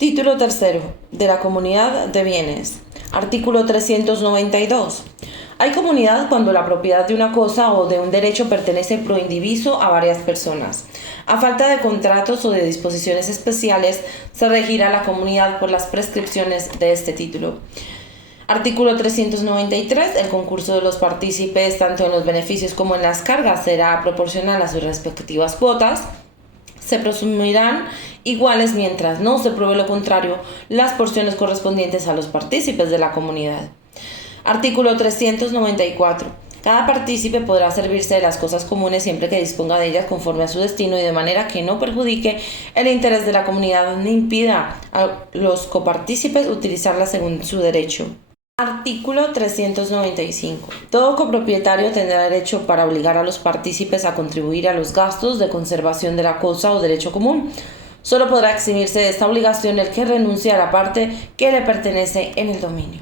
Título tercero de la Comunidad de Bienes. Artículo 392. Hay comunidad cuando la propiedad de una cosa o de un derecho pertenece pro indiviso a varias personas. A falta de contratos o de disposiciones especiales, se regirá la comunidad por las prescripciones de este título. Artículo 393. El concurso de los partícipes, tanto en los beneficios como en las cargas, será proporcional a sus respectivas cuotas. Se presumirán iguales mientras no se pruebe lo contrario las porciones correspondientes a los partícipes de la comunidad. Artículo 394. Cada partícipe podrá servirse de las cosas comunes siempre que disponga de ellas conforme a su destino y de manera que no perjudique el interés de la comunidad ni impida a los copartícipes utilizarlas según su derecho. Artículo 395. Todo copropietario tendrá derecho para obligar a los partícipes a contribuir a los gastos de conservación de la cosa o derecho común. Solo podrá eximirse de esta obligación el que renuncie a la parte que le pertenece en el dominio.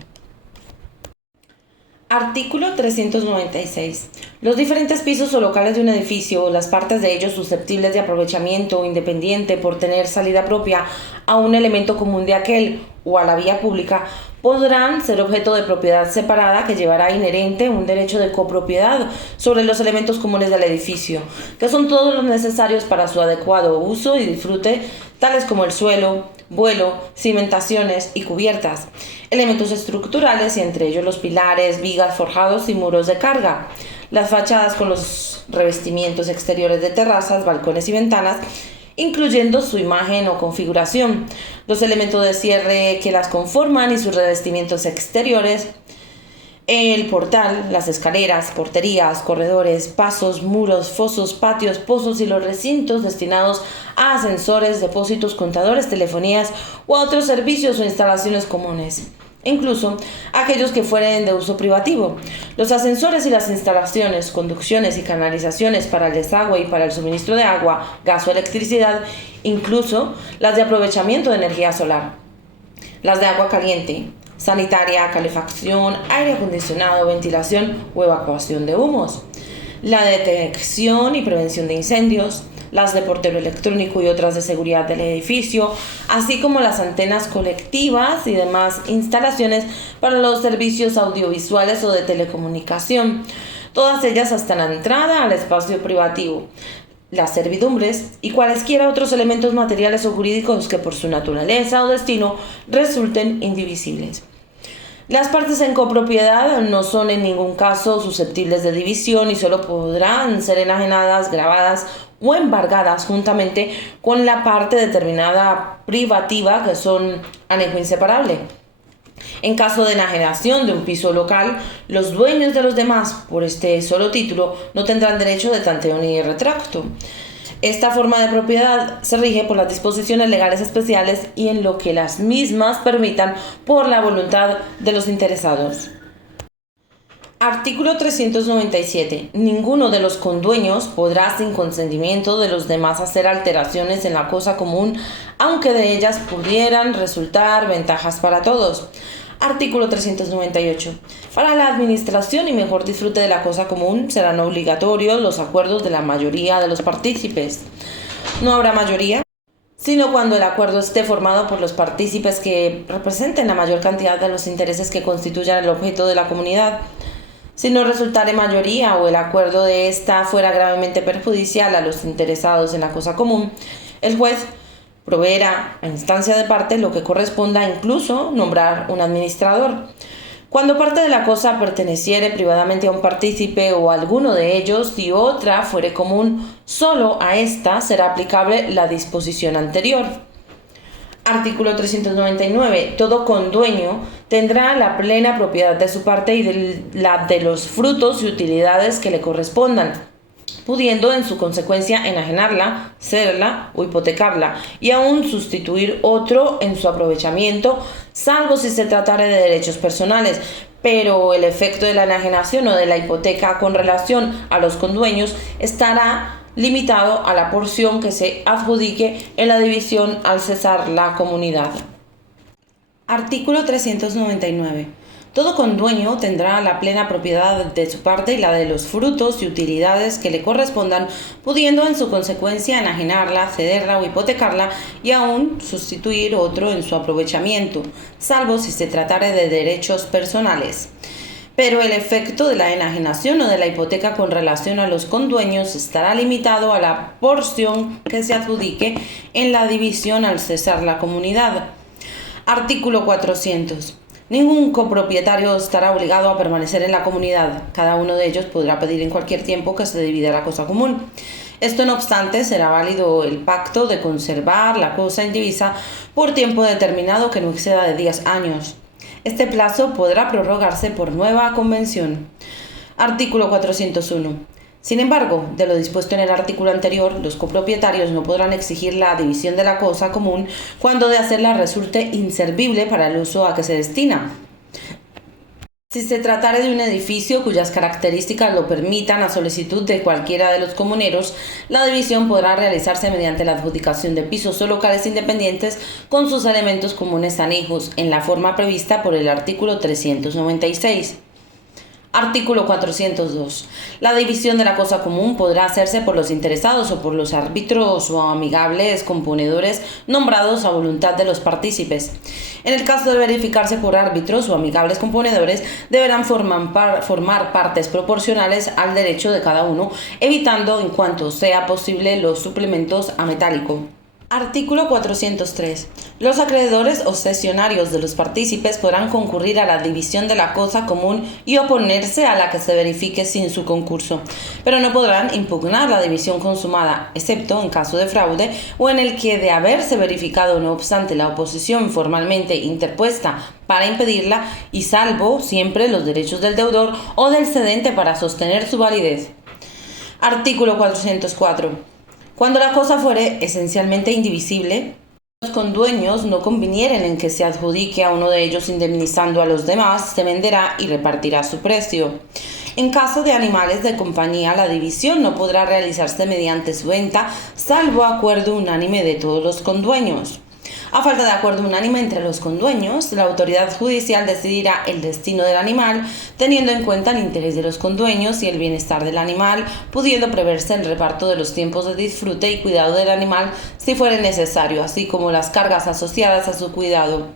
Artículo 396. Los diferentes pisos o locales de un edificio o las partes de ellos susceptibles de aprovechamiento o independiente por tener salida propia a un elemento común de aquel o a la vía pública podrán ser objeto de propiedad separada que llevará inherente un derecho de copropiedad sobre los elementos comunes del edificio, que son todos los necesarios para su adecuado uso y disfrute, tales como el suelo, vuelo, cimentaciones y cubiertas, elementos estructurales y entre ellos los pilares, vigas, forjados y muros de carga, las fachadas con los revestimientos exteriores de terrazas, balcones y ventanas, incluyendo su imagen o configuración, los elementos de cierre que las conforman y sus revestimientos exteriores, el portal, las escaleras, porterías, corredores, pasos, muros, fosos, patios, pozos y los recintos destinados a ascensores, depósitos, contadores, telefonías u otros servicios o instalaciones comunes. Incluso aquellos que fueren de uso privativo, los ascensores y las instalaciones, conducciones y canalizaciones para el desagüe y para el suministro de agua, gas o electricidad, incluso las de aprovechamiento de energía solar, las de agua caliente, sanitaria, calefacción, aire acondicionado, ventilación o evacuación de humos, la detección y prevención de incendios, las de portero electrónico y otras de seguridad del edificio, así como las antenas colectivas y demás instalaciones para los servicios audiovisuales o de telecomunicación, todas ellas hasta la entrada al espacio privativo, las servidumbres y cualesquiera otros elementos materiales o jurídicos que por su naturaleza o destino resulten indivisibles. Las partes en copropiedad no son en ningún caso susceptibles de división y solo podrán ser enajenadas, grabadas o embargadas juntamente con la parte determinada privativa que son anejo inseparable. En caso de enajenación de un piso local, los dueños de los demás por este solo título no tendrán derecho de tanteo ni retracto. Esta forma de propiedad se rige por las disposiciones legales especiales y en lo que las mismas permitan por la voluntad de los interesados. Artículo 397. Ninguno de los condueños podrá sin consentimiento de los demás hacer alteraciones en la cosa común, aunque de ellas pudieran resultar ventajas para todos. Artículo 398. Para la administración y mejor disfrute de la cosa común serán obligatorios los acuerdos de la mayoría de los partícipes. No habrá mayoría, sino cuando el acuerdo esté formado por los partícipes que representen la mayor cantidad de los intereses que constituyan el objeto de la comunidad. Si no resultare mayoría o el acuerdo de ésta fuera gravemente perjudicial a los interesados en la cosa común, el juez proveerá a instancia de parte lo que corresponda, incluso nombrar un administrador. Cuando parte de la cosa perteneciere privadamente a un partícipe o a alguno de ellos y otra fuere común, solo a ésta será aplicable la disposición anterior. Artículo 399. Todo condueño tendrá la plena propiedad de su parte y de los frutos y utilidades que le correspondan, pudiendo en su consecuencia enajenarla, cederla o hipotecarla y aún sustituir otro en su aprovechamiento, salvo si se tratare de derechos personales, pero el efecto de la enajenación o de la hipoteca con relación a los condueños estará limitado a la porción que se adjudique en la división al cesar la comunidad. Artículo 399. Todo condueño tendrá la plena propiedad de su parte y la de los frutos y utilidades que le correspondan, pudiendo en su consecuencia enajenarla, cederla o hipotecarla y aún sustituir otro en su aprovechamiento, salvo si se tratare de derechos personales. Pero el efecto de la enajenación o de la hipoteca con relación a los condueños estará limitado a la porción que se adjudique en la división al cesar la comunidad. Artículo 400. Ningún copropietario estará obligado a permanecer en la comunidad. Cada uno de ellos podrá pedir en cualquier tiempo que se divida la cosa común. Esto no obstante, será válido el pacto de conservar la cosa indivisa por tiempo determinado que no exceda de 10 años. Este plazo podrá prorrogarse por nueva convención. Artículo 401. Sin embargo, de lo dispuesto en el artículo anterior, los copropietarios no podrán exigir la división de la cosa común cuando de hacerla resulte inservible para el uso a que se destina. Si se tratare de un edificio cuyas características lo permitan a solicitud de cualquiera de los comuneros, la división podrá realizarse mediante la adjudicación de pisos o locales independientes con sus elementos comunes anejos, en la forma prevista por el artículo 396. Artículo 402. La división de la cosa común podrá hacerse por los interesados o por los árbitros o amigables componedores nombrados a voluntad de los partícipes. En el caso de verificarse por árbitros o amigables componedores, deberán formar partes proporcionales al derecho de cada uno, evitando en cuanto sea posible los suplementos a metálico. Artículo 403. Los acreedores o cesionarios de los partícipes podrán concurrir a la división de la cosa común y oponerse a la que se verifique sin su concurso, pero no podrán impugnar la división consumada, excepto en caso de fraude o en el que, de haberse verificado no obstante la oposición formalmente interpuesta para impedirla, y salvo siempre los derechos del deudor o del cedente para sostener su validez. Artículo 404. Cuando la cosa fuere esencialmente indivisible, los condueños no convinieren en que se adjudique a uno de ellos indemnizando a los demás, se venderá y repartirá su precio. En caso de animales de compañía, la división no podrá realizarse mediante su venta, salvo acuerdo unánime de todos los condueños. A falta de acuerdo unánime entre los condueños, la autoridad judicial decidirá el destino del animal, teniendo en cuenta el interés de los condueños y el bienestar del animal, pudiendo preverse el reparto de los tiempos de disfrute y cuidado del animal si fuere necesario, así como las cargas asociadas a su cuidado.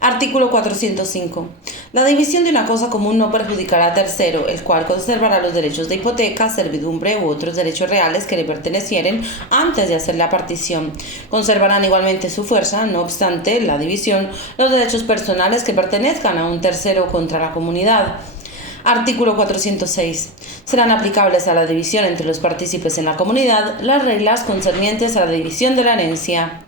Artículo 405. La división de una cosa común no perjudicará a tercero, el cual conservará los derechos de hipoteca, servidumbre u otros derechos reales que le pertenecieren antes de hacer la partición. Conservarán igualmente su fuerza, no obstante la división, los derechos personales que pertenezcan a un tercero contra la comunidad. Artículo 406. Serán aplicables a la división entre los partícipes en la comunidad las reglas concernientes a la división de la herencia.